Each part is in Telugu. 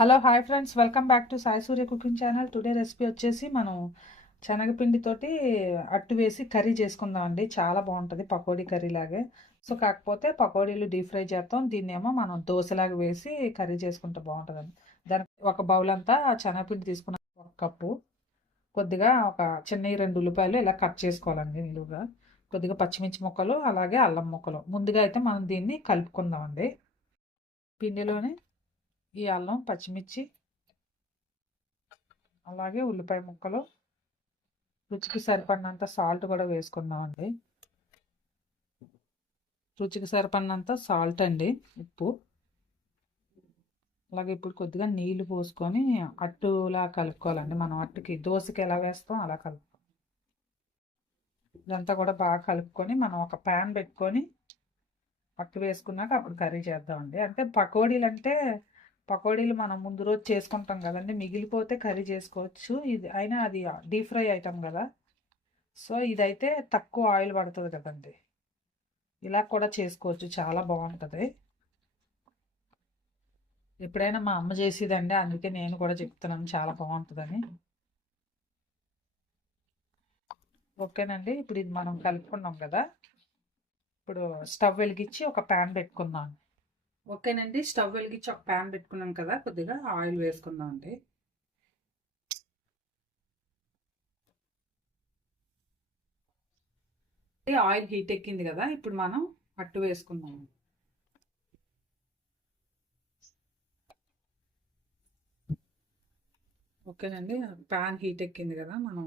Hello hi friends, welcome back to Sai Surya cooking channel. Today recipe వచ్చేసి మనం శనగపిండితోటి అట్టు వేసి కర్రీ చేసుకుందామండి. చాలా బాగుంటుంది, పకోడీ కర్రీ లాగే. సో కాకపోతే పకోడీలు డీప్ ఫ్రై చేస్తాం, దీన్నేమో మనం దోశలాగా వేసి కర్రీ చేసుకుంటే బాగుంటుందండి. దానికి ఒక బౌల్ అంతా శనగపిండి తీసుకున్న, ఒక కప్పు, కొద్దిగా ఒక చిన్న 2 ఉల్లిపాయలు ఇలా కట్ చేసుకోవాలండి నిలువుగా, కొద్దిగా పచ్చిమిర్చి ముక్కలు, అలాగే అల్లం ముక్కలు. ముందుగా అయితే మనం దీన్ని కలుపుకుందామండి. పిండిలోనే ఈ అల్లం, పచ్చిమిర్చి, అలాగే ఉల్లిపాయ ముక్కలు, రుచికి సరిపడినంత సాల్ట్ కూడా వేసుకుందామండి. రుచికి సరిపడినంత సాల్ట్ అండి, ఉప్పు. అలాగే ఇప్పుడు కొద్దిగా నీళ్లు పోసుకొని అట్టులా కలుపుకోవాలండి. మనం అట్టుకి దోశకి ఎలా వేస్తాం అలా కలుపుకోవాలి. ఇదంతా కూడా బాగా కలుపుకొని మనం ఒక ప్యాన్ పెట్టుకొని అట్టు వేసుకున్నాక అప్పుడు కర్రీ చేద్దామండి. అంటే పకోడీలు మనం ముందు రోజు చేసుకుంటాం కదండి, మిగిలిపోతే కర్రీ చేసుకోవచ్చు. ఇది అయినా అది డీప్ ఫ్రై ఐటమ్ కదా, సో ఇదైతే తక్కువ ఆయిల్ పడుతుంది కదండి, ఇలా కూడా చేసుకోవచ్చు, చాలా బాగుంటుంది. ఎప్పుడైనా మా అమ్మ చేసేదండి, అందుకే నేను కూడా చెప్తున్నాను, చాలా బాగుంటుందని. ఓకేనండి, ఇప్పుడు ఇది మనం కలుపుకున్నాం కదా, ఇప్పుడు స్టవ్ వెలిగించి ఒక ప్యాన్ పెట్టుకుందాం. ఓకేనండి, స్టవ్ వెలిగించి ఒక ప్యాన్ పెట్టుకున్నాం కదా, కొద్దిగా ఆయిల్ వేసుకుందాం అండి. ఆయిల్ హీట్ ఎక్కింది కదా, ఇప్పుడు మనం అట్టు వేసుకుందాం. ఓకేనండి, ప్యాన్ హీట్ ఎక్కింది కదా, మనం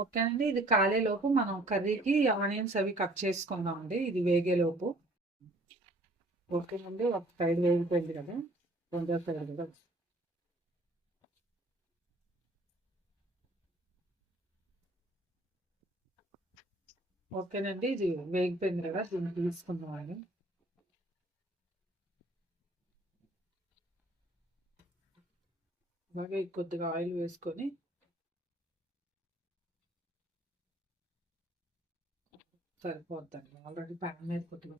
ఓకేనండి, ఇది కాలేలోపు మనం కర్రీకి ఆనియన్స్ అవి కట్ చేసుకుందాం అండి, ఇది వేగేలోపు. ఓకేనండి, ఒక సైడ్ వేగిపోయింది కదా, రెండో సైడ్ కూడా. ఓకేనండి, ఇది వేగిపోయింది కదా, దీన్ని తీసుకుందాం అండి. అలాగే కొద్దిగా ఆయిల్ వేసుకొని సరిపోద్దండి, ఆల్రెడీ ప్యాన్ మీద కొద్దిగా.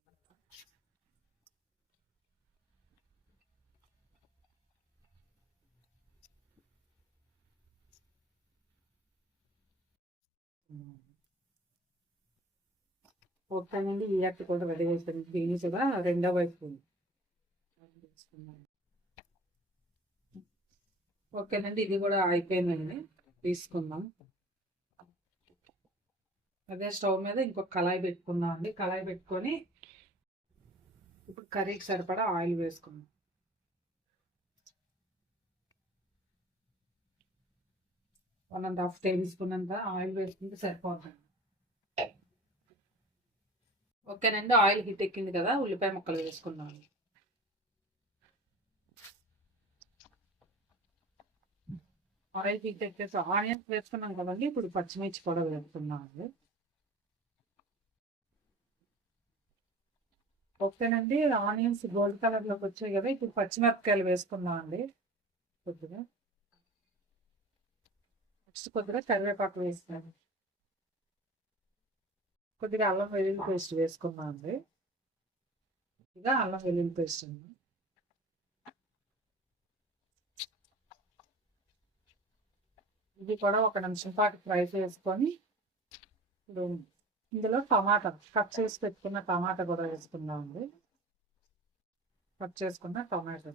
ఓకేనండి, ఈ అట్టు కూడా రెడీ అయిపోయింది. దీన్ని కూడా రెండో వైపు తీసుకుందాం. ఓకేనండి, ఇది కూడా అయిపోయిందండి, తీసుకుందాం. అదే స్టవ్ మీద ఇంకొక కళాయి పెట్టుకుందాం అండి. కళాయి పెట్టుకొని ఇప్పుడు కర్రీకి సరిపడా ఆయిల్ వేసుకుందాం. 1.5 టేబుల్ స్పూన్ అంతా ఆయిల్ వేసుకుంటే సరిపోతుంది. ఓకేనండి, ఆయిల్ హీట్ ఎక్కింది కదా, ఉల్లిపాయ ముక్కలు వేసుకుందాం. ఆయిల్ హీట్ ఎక్కేసి ఆనియన్స్ వేసుకున్నాం కదండి, ఇప్పుడు పచ్చిమిర్చి కూడా వేసుకున్నాం అండి. ఓకేనండి, ఆనియన్స్ గోల్డ్ కలర్ లోకి వచ్చాయి కదా, ఇప్పుడు పచ్చిమిరపకాయలు వేసుకుందాం అండి. కొద్దిగా నెక్స్ట్ కొద్దిగా కరివేపాకు వేస్తాను. కొద్దిగా అల్లం వెల్లుల్లి పేస్ట్ వేసుకుందాం అండి. కొద్దిగా అల్లం వెల్లుల్లి పేస్ట్ అండి. ఇది కూడా ఒక నిమిషం పాటు ఫ్రై చేసుకొని ఇప్పుడు ఇందులో టమాటా కట్ చేసి పెట్టుకున్న టమాటా కూడా వేసుకుందాం అండి. కట్ చేసుకున్న టమాటా.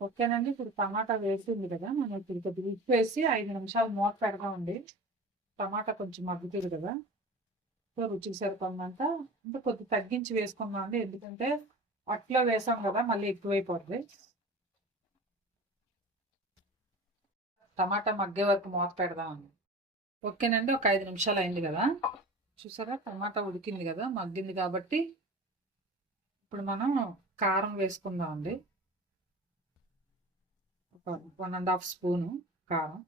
ఓకేనండి, ఇప్పుడు టమాటా వేసింది కదా, మనం ఇప్పుడు కొద్దిగా ఉప్పు వేసి 5 నిమిషాలు మూత పెడదామండి. టమాటా కొంచెం మగ్గుతుంది కదా, సో రుచికి సరిపడినంత, అంటే కొద్దిగా తగ్గించి వేసుకుందాం అండి, ఎందుకంటే అట్లా వేసాం కదా, మళ్ళీ ఎక్కువైపోద్ది. టమాటా మగ్గే వరకు మూత పెడదామండి. ఓకేనండి, ఒక 5 నిమిషాలు అయింది కదా, చూసారా టమాటా ఉడికింది కదా, మగ్గింది కాబట్టి ఇప్పుడు మనం కారం వేసుకుందాం అండి. 1.5 స్పూను కారం,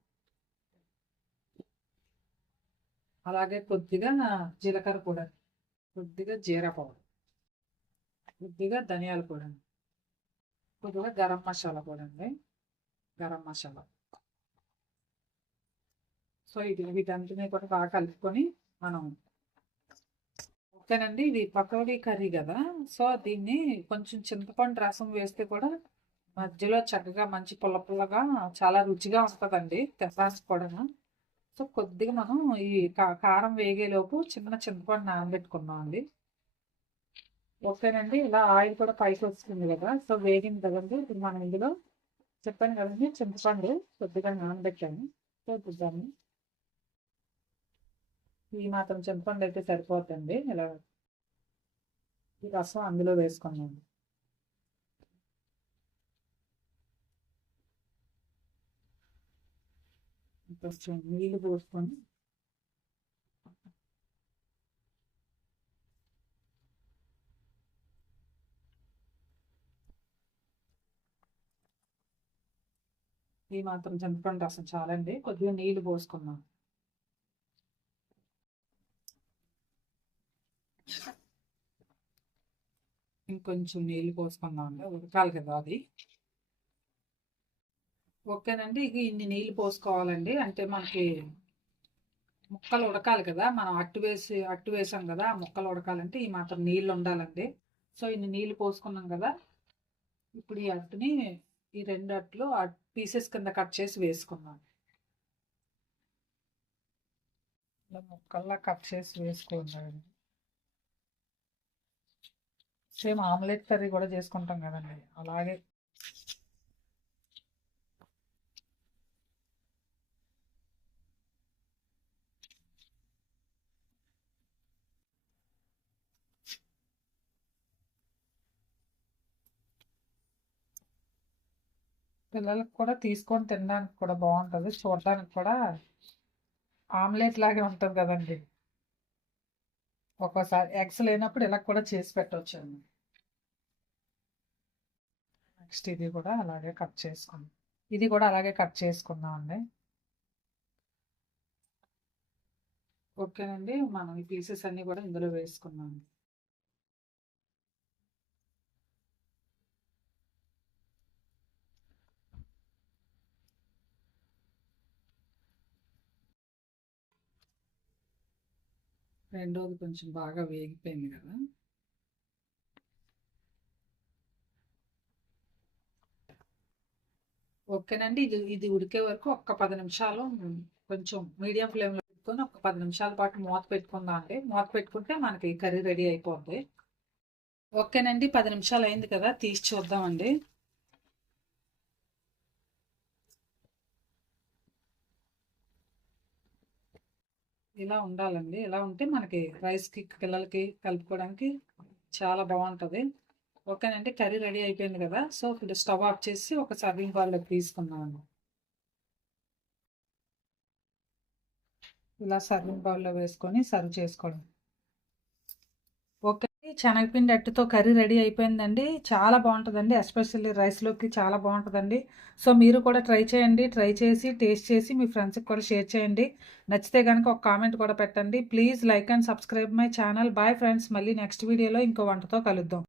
అలాగే కొద్దిగా జీలకర్ర పొడి, కొద్దిగా జీరా పౌడర్, కొద్దిగా ధనియాల పొడి, కొద్దిగా గరం మసాలా పొడి అండి, గరం మసాలా. సో వీటన్నిటిని కూడా బాగా కలుపుకొని మనం, ఓకేనండి. ఇది పకోడీ కర్రీ కదా, సో దీన్ని కొంచెం చింతపండు రసం వేస్తే కూడా మధ్యలో చక్కగా మంచి పుల్ల పుల్లగా చాలా రుచిగా ఉంటుందండి తెపాస్ కూడా. సో కొద్దిగా మనం ఈ కారం వేగేలోపు చిన్న చింతపండు నానబెట్టుకున్నాం అండి. ఓకేనండి. ఇలా ఆయిల్ కూడా పైకి వస్తుంది కదా, సో వేగింది కదండి. ఇప్పుడు మనం ఇందులో చెప్పాను కదండి చింతపండు కొద్దిగా నానబెట్టాను. సో దాన్ని ఈ మాత్రం చింతపండు అయితే సరిపోతుంది. ఇలా ఈ రసం అందులో వేసుకున్నాను. కొంచెం నీళ్ళు పోసుకొని ఈ మాత్రం చింతపండు రసం చాలండి. కొద్దిగా నీళ్ళు పోసుకున్నాం. ఇంకొంచెం నీళ్ళు పోసుకున్నాం, ఉడకాలి కదా అది. ఓకేనండి. ఇక ఇన్ని నీళ్ళు పోసుకోవాలండి. అంటే మనకి ముక్కలు ఉడకాలి కదా, మనం అట్టు వేసాం కదా, ఆ ముక్కలు ఉడకాలంటే ఈ మాత్రం నీళ్ళు ఉండాలండి. సో ఇన్ని నీళ్ళు పోసుకున్నాం కదా, ఇప్పుడు ఈ అట్టుని ఈ 2 అట్లు పీసెస్ కింద కట్ చేసి వేసుకున్నాం. ఇలా ముక్కల్లా కట్ చేసి వేసుకోండి. సేమ్ ఆమ్లెట్ కర్రీ కూడా చేసుకుంటాం కదండి, అలాగే. పిల్లలకు కూడా తీసుకొని తినడానికి కూడా బాగుంటుంది, చూడడానికి కూడా ఆమ్లెట్ లాగే ఉంటుంది కదండి. ఒక్కోసారి ఎగ్స్ లేనప్పుడు ఇలా కూడా చేసి పెట్టవచ్చండి. నెక్స్ట్ ఇది కూడా అలాగే కట్ చేసుకున్నాం. ఇది కూడా అలాగే కట్ చేసుకున్నాం అండి. ఓకేనండి. మనం ఈ పీసెస్ అన్నీ కూడా ఇందులో వేసుకున్నాం. రెండోది కొంచెం బాగా వేగిపోయింది కదా, ఓకేనండి. ఇది ఉడికే వరకు ఒక్క 10 నిమిషాలు కొంచెం మీడియం ఫ్లేమ్లో పెట్టుకొని ఒక 10 నిమిషాల పాటు మూత పెట్టుకుందాం అండి. మూత పెట్టుకుంటే మనకి కర్రీ రెడీ అయిపోద్ది. ఓకేనండి. 10 నిమిషాలు అయింది కదా, తీసి చూద్దామండి. ఇలా ఉండాలండి. ఇలా ఉంటే మనకి రైస్కి పిల్లలకి కలుపుకోవడానికి చాలా బాగుంటుంది. ఓకేనండి. కర్రీ రెడీ అయిపోయింది కదా, సో ఇప్పుడు స్టవ్ ఆఫ్ చేసి ఒక సర్వింగ్ బౌల్లోకి తీసుకున్నాను. ఇలా సర్వింగ్ బౌల్లో వేసుకొని సర్వ్ చేసుకోవడం. ఓకే, శనగపిండి అట్టుతో కర్రీ రెడీ అయిపోయిందండి. చాలా బాగుంటుందండి, ఎస్పెషల్లీ రైస్లోకి చాలా బాగుంటుందండి. సో మీరు కూడా ట్రై చేయండి. ట్రై చేసి టేస్ట్ చేసి మీ ఫ్రెండ్స్కి కూడా షేర్ చేయండి. నచ్చితే కనుక ఒక కామెంట్ కూడా పెట్టండి. Please like and subscribe my channel. Bye friends. మళ్ళీ నెక్స్ట్ వీడియోలో ఇంకో వంటతో కలుద్దాం.